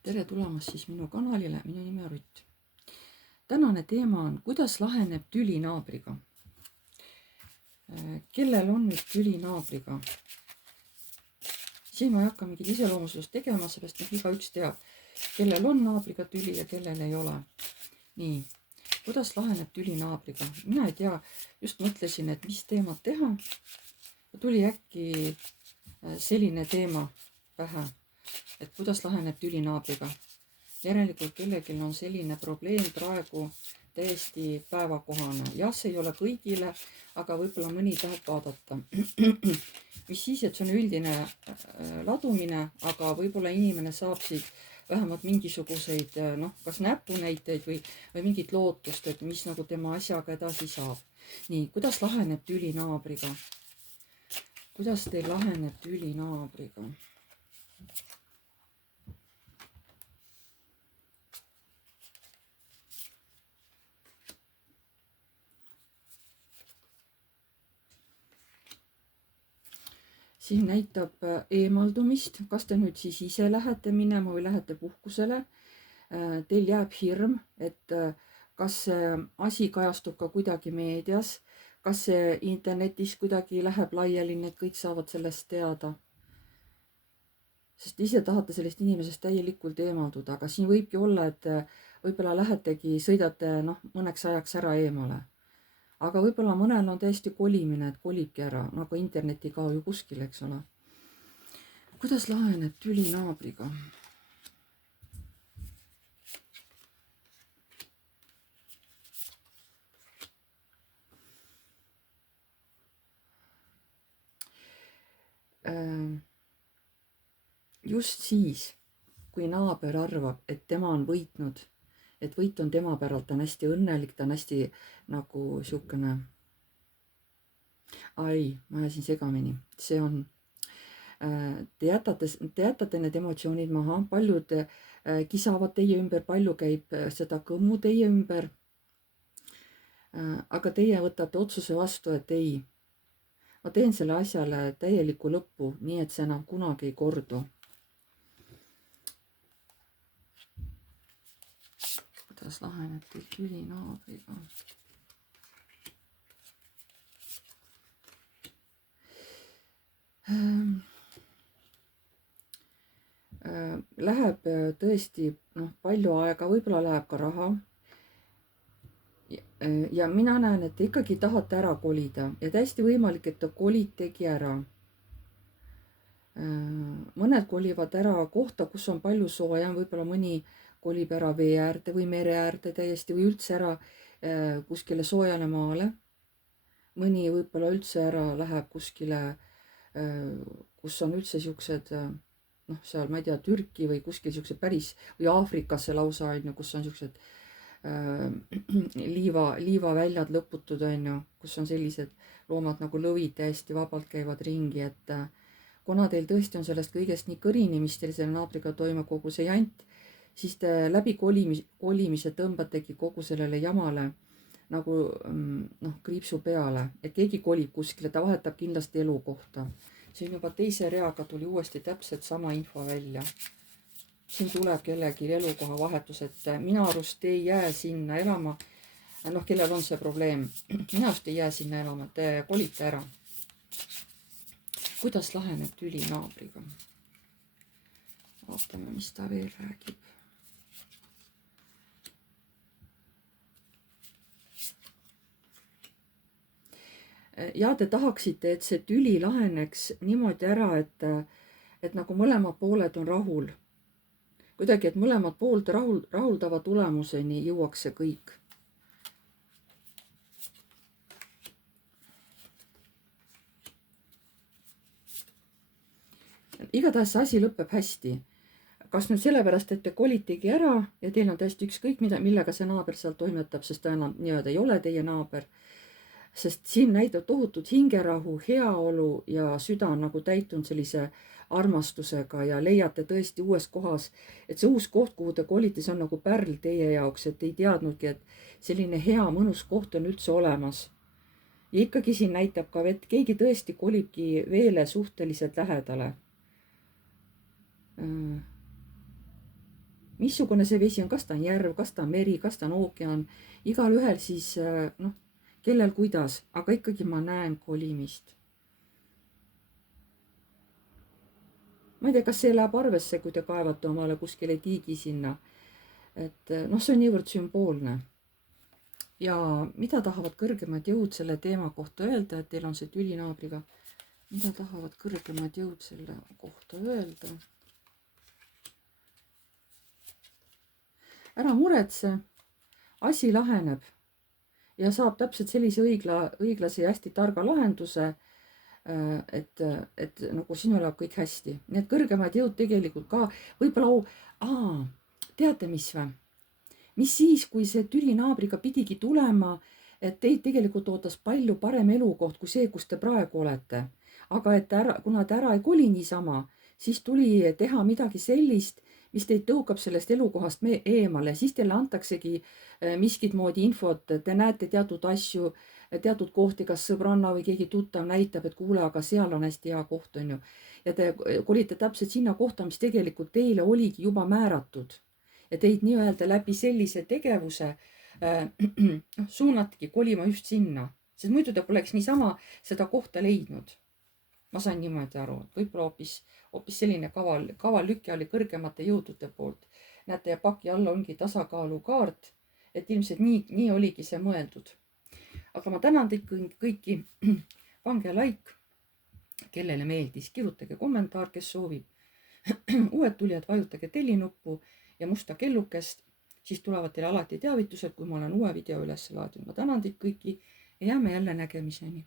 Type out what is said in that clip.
Tere tulemast siis minu kanalile, minu nimi on Rutt. Tänane teema on, kuidas laheneb tüli naabriga. Kellel on nüüd tüli naabriga? Siin ma ei hakka mingit iseloomustust tegema, sest igaüks teab, kellel on naabriga tüli ja kellel ei ole. Nii, kuidas laheneb tüli naabriga? Mina ei tea, just mõtlesin, et mis teemat teha. Tuli äkki selline teema pähe, et kuidas laheneb tüli naabriga. Järelikult kellelgi on selline probleem praegu täiesti päevakohane. Jah, see ei ole kõigile, aga võib-olla mõni tahab vaadata. Mis siis, et see on üldine ladumine, aga võib-olla inimene saab siit vähemalt mingisuguseid, kas näpunäiteid või mingit lootust, et mis nagu tema asjaga edasi saab. Nii, kuidas laheneb tüli naabriga? Kuidas teil laheneb tüli naabriga? Siin näitab eemaldumist, kas te nüüd siis ise lähete minema või lähete puhkusele. Teil jääb hirm, et kas see asi kajastub ka kuidagi meedias, kas see internetis kuidagi läheb laiali, need kõik saavad sellest teada. Sest ise tahate sellest inimesest täielikult eemalduda, aga siin võibki olla, et võib-olla lähetegi, sõidate mõneks ajaks ära eemale. Aga võib-olla mõnel on täiesti kolimine, et kolibki ära, nagu internet ei kao ju kuskil, eks ole. Kuidas laheneb tüli naabriga? Just siis, kui naaber arvab, et tema on võitnud, et võit on tema päralt, ta on hästi õnnelik, ta on hästi nagu siukene, ma ajasin segamini, see on, te jätate need emotsioonid maha, paljud kisavad teie ümber, palju käib seda kõmmu teie ümber, aga teie võtate otsuse vastu, et ei, ma teen selle asjale täieliku lõppu, nii et see enam kunagi ei kordu. Kuidas laheneb teil tüli naabriga? Läheb tõesti palju aega, võib-olla läheb ka raha. Ja mina näen, et te ikkagi tahate ära kolida ja täiesti võimalik, et te kolitegi ära. Mõned kolivad ära kohta, kus on palju sooja, võib-olla mõni kolib ära vee äärde või mere äärde täiesti või üldse ära kuskile soojale maale. Mõni võib-olla üldse ära läheb kuskile, kus on üldse siuksed, seal ma ei tea, Türki või kuskil siuksed päris või Aafrikasse lausa, kus on siuksed liivaväljad lõputud, kus on sellised loomad nagu lõvid täiesti vabalt käivad ringi, et kuna teil tõesti on sellest kõigest nii kõrini, mis teil selle naabriga toimub, kogu see jant, siis te läbi kolimise tõmbategi kogu sellele jamale nagu kriipsu peale, et keegi kolib kuskile, ta vahetab kindlasti elukohta. Siin juba teise reaga tuli uuesti täpselt sama info välja. Siin tuleb kellegi elukoha vahetus, et minu arust ei jää sinna elama, kellel on see probleem, minu arust ei jää sinna elama, te kolite ära. Kuidas laheneb tüli naabriga? Vaatame, mis ta veel räägib. Ja te tahaksite, et see tüli laheneks niimoodi ära, et nagu mõlemad pooled on rahul. Kuidagi, et mõlemad poolt rahuldava tulemuseni jõuaks see kõik. Igatahes see asi lõpeb hästi. Kas nüüd sellepärast, et te kolitegi ära ja teil on täiesti ükskõik, millega see naaber seal toimetab, sest ta enam nii-öelda ei ole teie naaber. Sest siin näitab tohutut hingerahu, heaolu ja süda on nagu täitunud sellise armastusega ja leiate tõesti uues kohas, et see uus koht, kuhu te kolite, see on nagu pärl teie jaoks, et ei teadnudki, et selline hea mõnus koht on üldse olemas. Ja ikkagi siin näitab ka, et keegi tõesti kolibki veele suhteliselt lähedale. missugune see vesi on, kas ta on järv, kas ta on meri, kas ta on ookean, igalühel siis noh, kellel kuidas, aga ikkagi ma näen kolimist. ma ei tea, kas see läheb arvesse, kui te kaevate omale kuskile tiigi sinna. et noh, see on niivõrd sümboolne. ja mida tahavad kõrgemad jõud selle teema kohta öelda, et teil on see tüli naabriga? mida tahavad kõrgemad jõud selle kohta öelda? ära muretse, asi laheneb ja saab täpselt sellise õiglase ja hästi targa lahenduse, et nagu sinul läheb kõik hästi. Need kõrgemad jõud tegelikult ka võib-olla, teate mis või? Mis siis, kui see tüli naabriga pidigi tulema, et teid tegelikult ootas palju parem elukoht kui see, kus te praegu olete. Aga et kuna te ära ei koli niisama, siis tuli teha midagi sellist, mis teid tõukab sellest elukohast eemale, siis teile antaksegi miskit moodi infot, te näete teatud asju, teatud kohti, kas sõbranna või keegi tuttav näitab, et kuule, aga seal on hästi hea koht, on ju. Ja te kolite täpselt sinna kohta, mis tegelikult teile oligi juba määratud. Ja teid nii-öelda läbi sellise tegevuse suunatigi kolima just sinna, sest muidu te poleks niisama seda kohta leidnud. Ma sain niimoodi aru, et võib-olla hoopis selline kaval lüke oli kõrgemate jõudude poolt. Näete, ja paki all ongi tasakaalukaart, et ilmselt nii oligi see mõeldud. Aga ma tänan teid kõiki. Pange like, kellele meeldis, kirjutage kommentaar, kes soovib. Uued tulijad, vajutage tellinuppu ja musta kellukest, siis tulevad teile alati teavitused, kui ma olen uue video üles laadinud. Ma tänan teid kõiki ja jääme jälle nägemiseni.